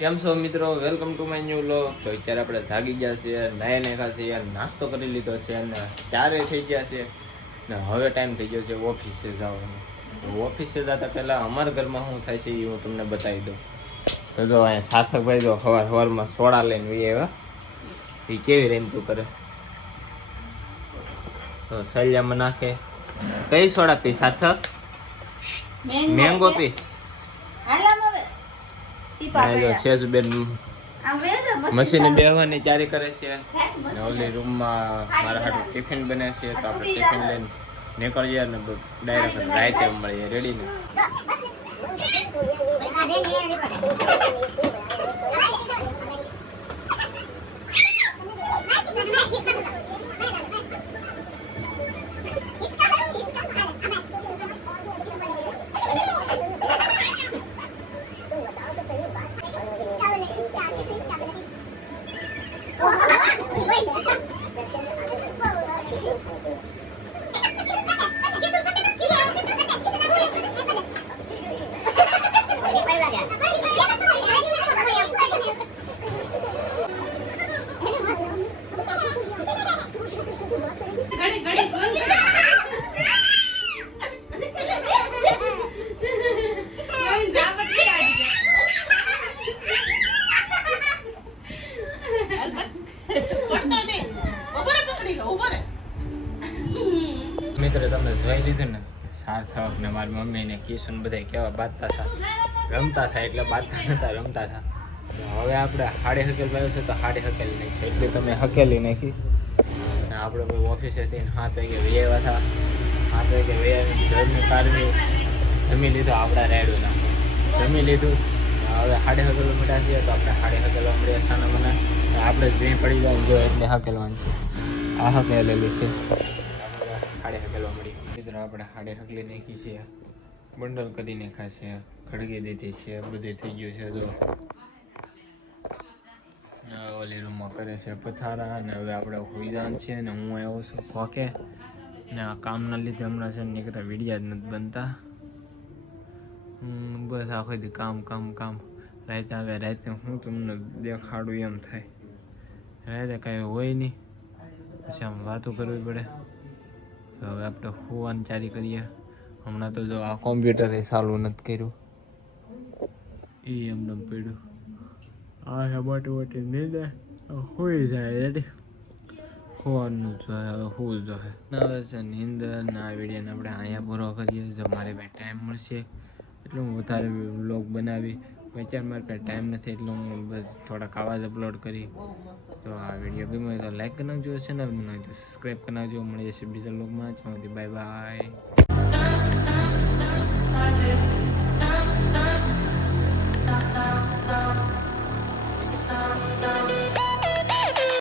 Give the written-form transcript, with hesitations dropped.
કેમ છો મિત્રો, welcome to my new vlog. તો અત્યારે આપણે જાગી ગયા છીએ, નાહી નાખ્યા છીએ, નાસ્તો કરી લીધો છે અને ચારે થઈ ગયા છે ને હવે ટાઈમ થઈ ગયો છે ઓફિસે જવાનો. ઓફિસે જતા પહેલાં અમારા ઘરમાં શું થાય છે એ હું તમને બતાવી દઉં. તો જો અહીંયા સાર્થકભાઈ તો સવારમાં સોડા લઈને આવ્યા, એ કેવી રમતું કરે. તો સૈયામાં નાખે. કઈ સોડા પી સાર્થક? મેંગો પી. સેજુબેન મશીને બેહવાની તૈયારી કરે છે અને ઓલી રૂમમાં મારા હાટું ટિફિન બને છે. તો આપણે ટિફિન લઈને નીકળીએ અને ડાયરેક્ટ રાતે મળીએ. રેડી ને? મિત્રો તમે જોઈ લીધું ને, સાર્થક ને મારી મમ્મી ને કિશન બધા કેવા બાંધતા હતા, રમતા હતા. એટલે બાંધતા નતા, રમતા હતા. હવે આપણે હાડી હકેલ પાડ્યું છે તો હાડી હકેલી નાખી, એટલે તમે હકેલી નાખી. આપણે કોઈ ઓફિસેથી 7 વાગે વૈયા હતા. 7 વાગે વૈયા ઘરને કાઢવી, જમી લીધું. આપણા રેડું નાખો જમી લીધું. હવે હાડી હકેલો મીઠા છીએ તો આપણે હાડી હકેલો મળીએ સાના મને. આપણે જ ભીણ પડી જાય જો એટલે હકેલવાની છે. આ હકેલેલી છે, હાડે હકેલવા મળી. મિત્રો આપણે હાડે હકલી નાખી છે, બંડલ કરી નાખ્યા છે, ખડગી દીધી છે, બધું થઈ ગયું છે. જો ઓલી રૂમમાં કરે છે પથારા. અને હવે આપણે હુઈદાન છે ને હું આવ્યો છું ફોકે ને આ કામના લીધે હમણાં છે નીકળ્યા વિડીયા જ નથી બનતા. બસ આખો દી કામ કામ કામ. રાતે આવે, રાતે હું તમને દેખાડું એમ થાય. રાતે કાંઈ હોય નહીં, પછી આમ વાતો કરવી પડે. તો હવે આપણે હોવાની તૈયારી કરીએ. હમણાં તો જો આ કોમ્પ્યુટર એ ચાલુ નથી કર્યું, એ એમને પડ્યું. આ મોટી મોટી નીંદે હોઈ જાય. રેડી હોવાનું જોઈએ, હવે હોવું જોઈએ. હવે છે નીંદર ને આ વિડીયોને આપણે અહીંયા પૂરો કરીએ. જો મારે ભાઈ ટાઈમ મળશે એટલે હું વધારે વ્લોગ બનાવી. અત્યારે મારે કાંઈ ટાઈમ નથી એટલે હું બસ થોડાક આવાજ અપલોડ કરી. તો આ વિડીયો ગમ્યો હોય તો લાઈક કરી નાખજો, ચેનલ બનાવી તો સબસ્ક્રાઈબ કરી નાખજો. મળીએ છીએ બીજા વ્લોગમાં. Bye bye.